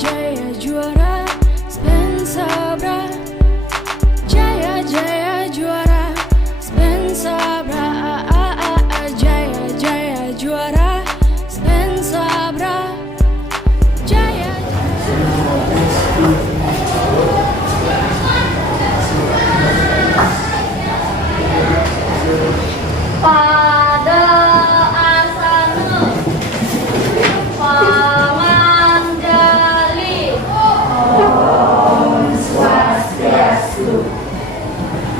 jaya juara Spen Sabra. Jaya jaya juara Spen Sabra. Jaya jaya juara Spen Sabra. Jaya pada asana pamanjali. Om Swastiastu.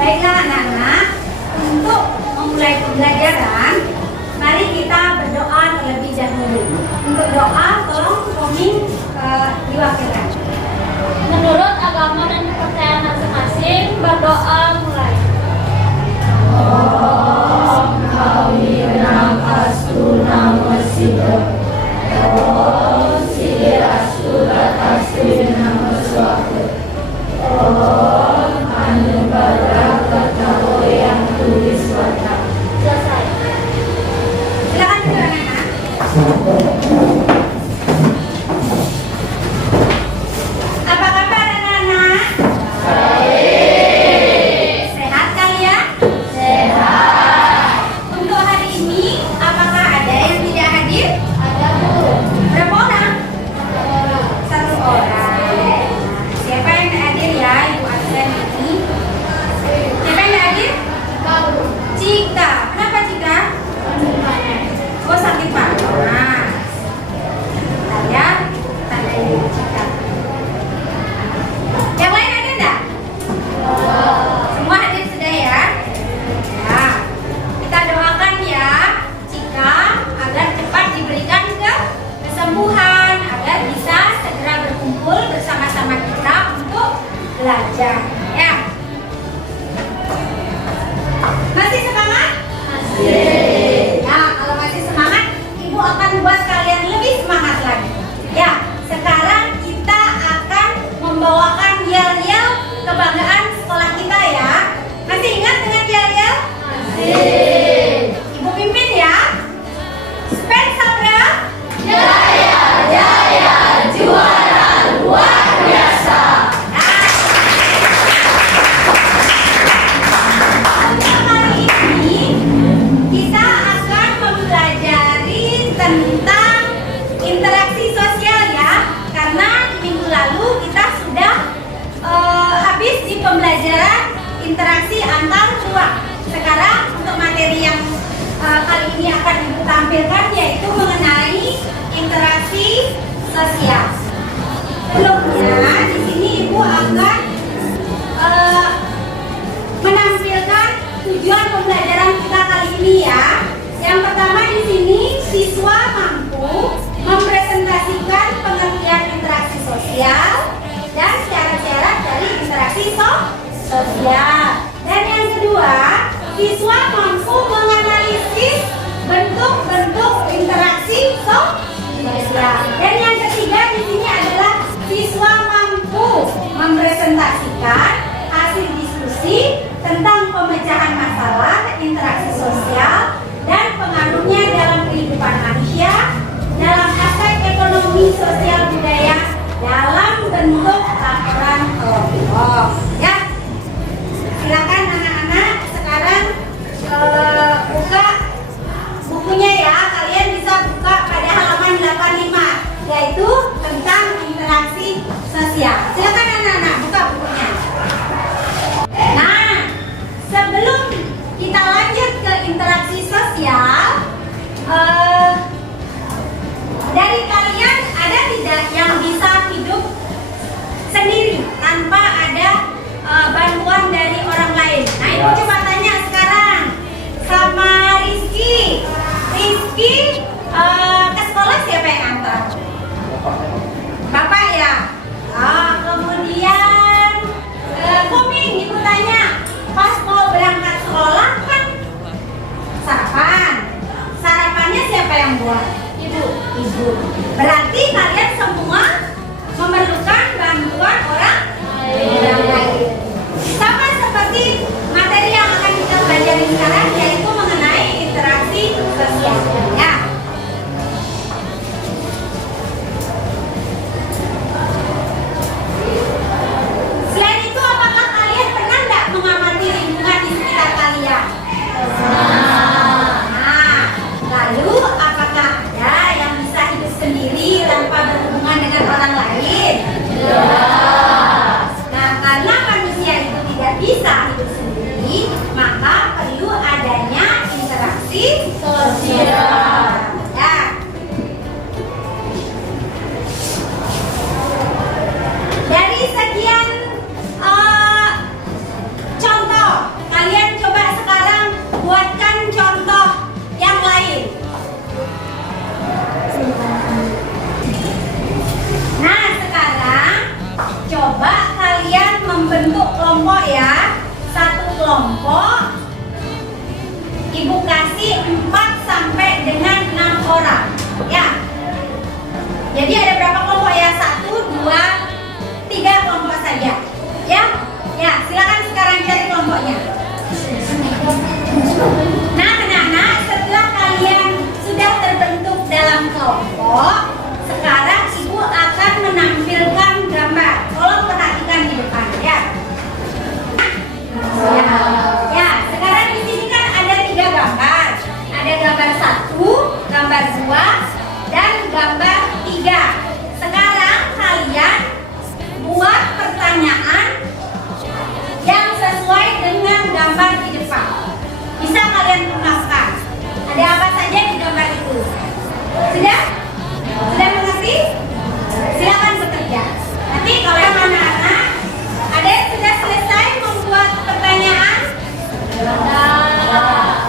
Baiklah anak-anak, untuk memulai pembelajaran, mari kita berdoa terlebih dahulu. Untuk doa, tolong koming diwakilkan. Menurut agama dan kepercayaan masing-masing, berdoa mulai. Om kami namastu namasida. Om sirastu ratastu namaswaka. Om anubaraka kataho yang tulis wata. Selesai. Silakan duduk anak-anak. Apa kabar anak-anak? Baik. Sehat kalian? Sehat. Untuk hari ini, apakah ada yang tidak hadir? Ada, Bu. Berapa orang? Satu orang. Siapa yang tidak hadir ya, Ibu absen ini? Siapa yang tidak hadir? Cika. Kenapa Cika? Oh, sakit panas. Saya tanda Ibu Cika. Yang lain ada enggak? Semua hadir sudah ya? Ya. Kita doakan ya Cika agar cepat diberikan kesembuhan, agar bisa segera berkumpul bersama-sama kita untuk belajar. Ya. Masih semangat? Masih. Nah, kalau masih semangat, Ibu akan buat kalian lebih semangat lagi. Ya, sekarang kita akan membawakan yel-yel kebanggaan sekolah kita ya. Masih ingat dengan yel-yel? Masih. Ibu pimpin ya. Spen Sabra. Jaya jaya juara luar biasa. Untuk kali ini kita akan mempelajari tentang interaksi sosial ya. Karena minggu lalu kita sudah habis di pembelajaran interaksi antar ruang. Sekarang untuk materi yang kali ini akan Ibu tampilkan yaitu mengenai interaksi sosial. Sebelumnya di sini Ibu akan menampilkan tujuan pembelajaran kita kali ini ya. Yang pertama di sini siswa mampu mempresentasikan pengertian interaksi sosial dan syarat-syarat dari interaksi sosial. Dan yang kedua, siswa mampu menganalisis bentuk-bentuk interaksi sosial. Dan yang ketiga di sini adalah siswa mampu mempresentasikan hasil diskusi tentang pemecahan masalah interaksi sosial dan pengaruhnya dalam kehidupan manusia, dalam aspek ekonomi sosial budaya, dalam bentuk laporan kelompok. Ya, silakan anak-anak sekarang buka bukunya ya. Kalian bisa buka pada halaman 85, yaitu tentang interaksi sosial. Silakan anak-anak buka bukunya. Nah, sebelum kita lanjut ke interaksi sosial, dari kalian ada tidak yang bisa hidup sendiri tanpa ada bantuan dari orang lain? Nah, Jadi ada berapa kelompok ya? 1, 2, 3 kelompok saja. Ya, ya silakan sekarang cari kelompoknya. Nah anak-anak, setelah kalian sudah terbentuk dalam kelompok, sekarang ibu akan menampilkan gambar. Tolong perhatikan di depan ya. Ya, sekarang di sini kan ada 3 gambar. Ada gambar 1, gambar 2, dan gambar 3. Sekarang kalian buat pertanyaan yang sesuai dengan gambar di depan. Bisa kalian tunjukkan. Ada apa saja di gambar itu? Sudah? Sudah mengerti? Silakan bekerja. Nanti kalau yang anak-anak ada yang sudah selesai membuat pertanyaan?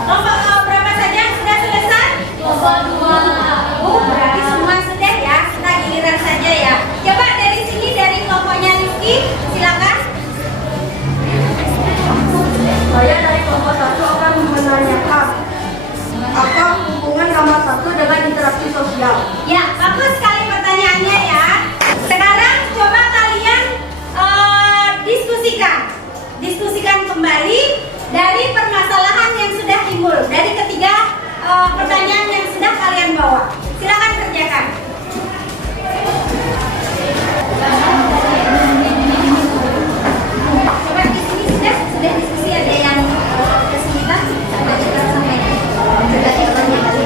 Kelompok berapa saja yang sudah selesai? Kelompok 2. Oh, berarti semua sudah ya. Kita giliran saja ya. Coba dari sini, dari kelompoknya Rizky, silakan. Saya dari kelompok 1 akan menanyakan apa hubungan gambar 1 dengan interaksi sosial. Ya, bagus sekali pertanyaannya ya. Sekarang coba kalian diskusikan kembali dari permasalahan yang sudah timbul, dari ketiga pertanyaan yang sudah kalian bawa. Silakan kerjakan. Coba di sini sudah diskusi, ada yang kesulitan, ada kita sampaikan. Berarti pertanyaan.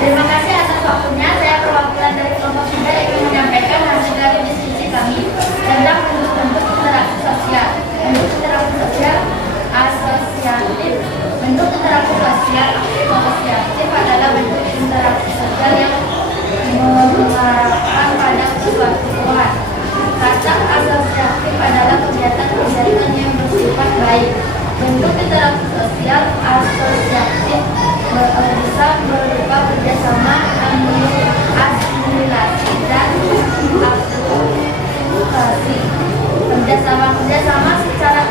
Terima kasih atas waktunya. Saya perwakilan dari kelompok 3 yang ingin menyampaikan hasil dari diskusi kami tentang bentuk-bentuk interaksi sosial. Bentuk interaksi sosial asosiatif. Bentuk interaksi sosial asosiatif adalah bentuk interaksi sosial yang mengharapkan pada suatu hubungan. Kata asosiatif adalah kegiatan-kegiatan yang bersifat baik. Bentuk interaksi sosial asosiatif bisa berupa kerjasama, asimilasi, dan akulturasi. Kerjasama secara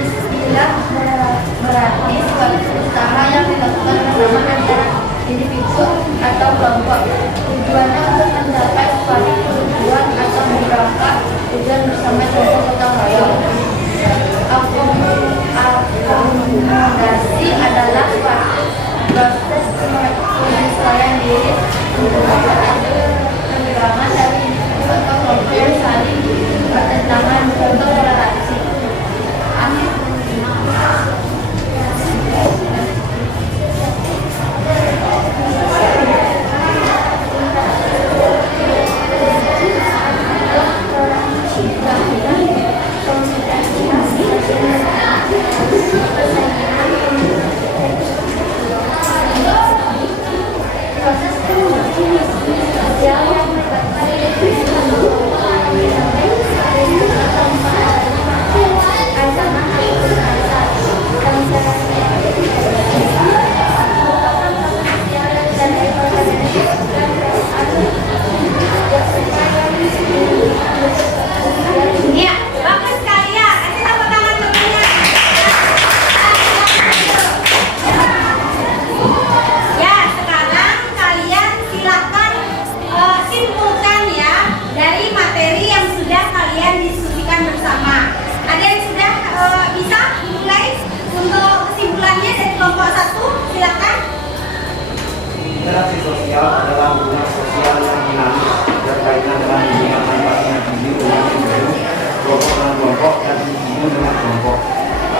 istilah berarti suatu usaha yang dilakukan bersama antara individu atau kelompok. Tujuannya untuk mencapai suatu tujuan atau beberapa tujuan bersama kelompok atau royong. Akomodasi adalah suatu proses penyesuaian diri untuk kehilangan dari individu atau kelompok yang saling bertentangan, contoh toleransi.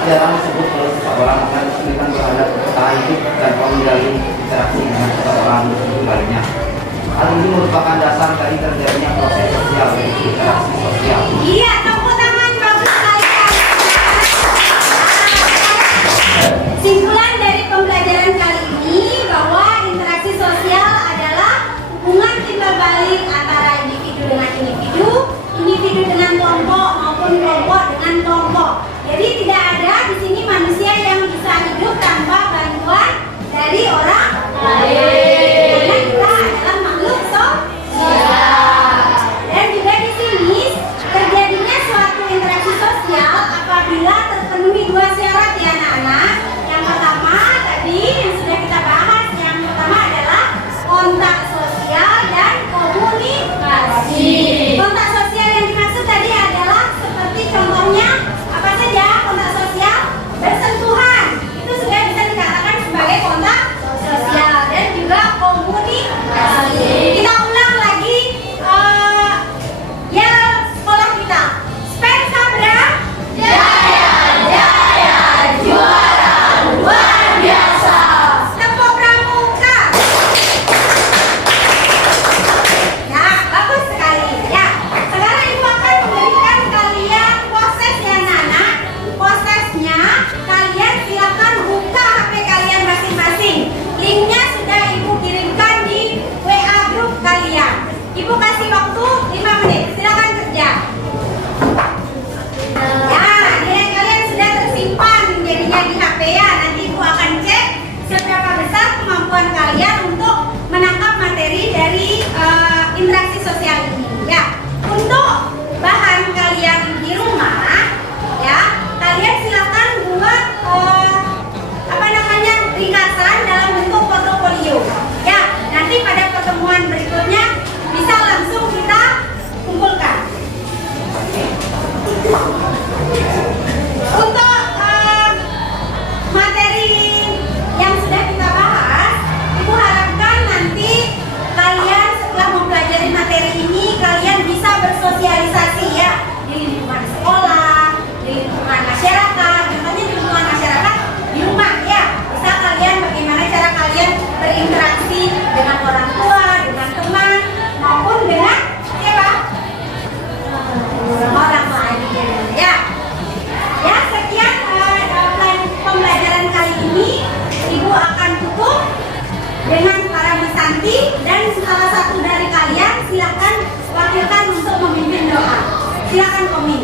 jarang disebut oleh seseorang akan kesulitan terhadap usaha hidup dan menjalin interaksi dengan seseorang kembalinya. Hal ini merupakan dasar dari terjadinya proses sosial, yaitu interaksi sosial. Iya, tepuk tangan bagus sekali. Simpulan dari pembelajaran kali ini bahwa interaksi sosial adalah hubungan timbal balik antara individu dengan individu, individu dengan kelompok maupun kelompok dengan kelompok. Jadi tidak ada di sini manusia yang bisa hidup tanpa bantuan dari orang lain. Karena kita adalah makhluk sosial. Dan juga di sini terjadinya suatu interaksi sosial apabila terpenuhi dua syarat ya anak-anak. Yang pertama tadi yang sudah kita bahas, yang pertama adalah kontak sosial dan komunikasi. Kontak sosial yang dimaksud tadi adalah seperti contohnya apa saja kontak sosial? Bersentuhan, itu sudah bisa dikatakan sebagai kontak sosial, dan juga komunikasi. Kita ulang lagi ya sekolah kita. Spen Sabra Jaya Jaya juara luar biasa. Tepuk pramuka. Ya, bagus sekali. Ya, sekarang ibu akan memberikan kalian proses ya anak-anak. Prosesnya kalian silakan buka HP kalian masing-masing. Linknya sudah ibu kirimkan di WA grup kalian. Ibu kasih waktu 5 menit. Silakan kerja. Ya, nilai kalian sudah tersimpan jadinya di HP ya. Nanti ibu akan cek seberapa besar kemampuan kalian untuk menangkap materi dari interaksi sosial ini. Ya, untuk bahan kalian di rumah, ya, kalian silakan buat ringkasan dalam bentuk portofolio. Ya, nanti pada pertemuan berikutnya bisa langsung kita kumpulkan. Untuk materi yang sudah kita bahas, ibu harapkan nanti kalian setelah mempelajari materi ini kalian bisa bersosialisasi ya di lingkungan sekolah, di lingkungan masyarakat. Contohnya di lingkungan masyarakat di rumah ya, bisa kalian bagaimana cara kalian berinteraksi dengan orang tua, dengan teman maupun dengan siapa? Orang lain ya. Ya, sekian pembelajaran kali ini. Ibu akan tutup dengan para Santi, dan salah satu dari kalian silakan wakilkan untuk memimpin doa. Silakan komit.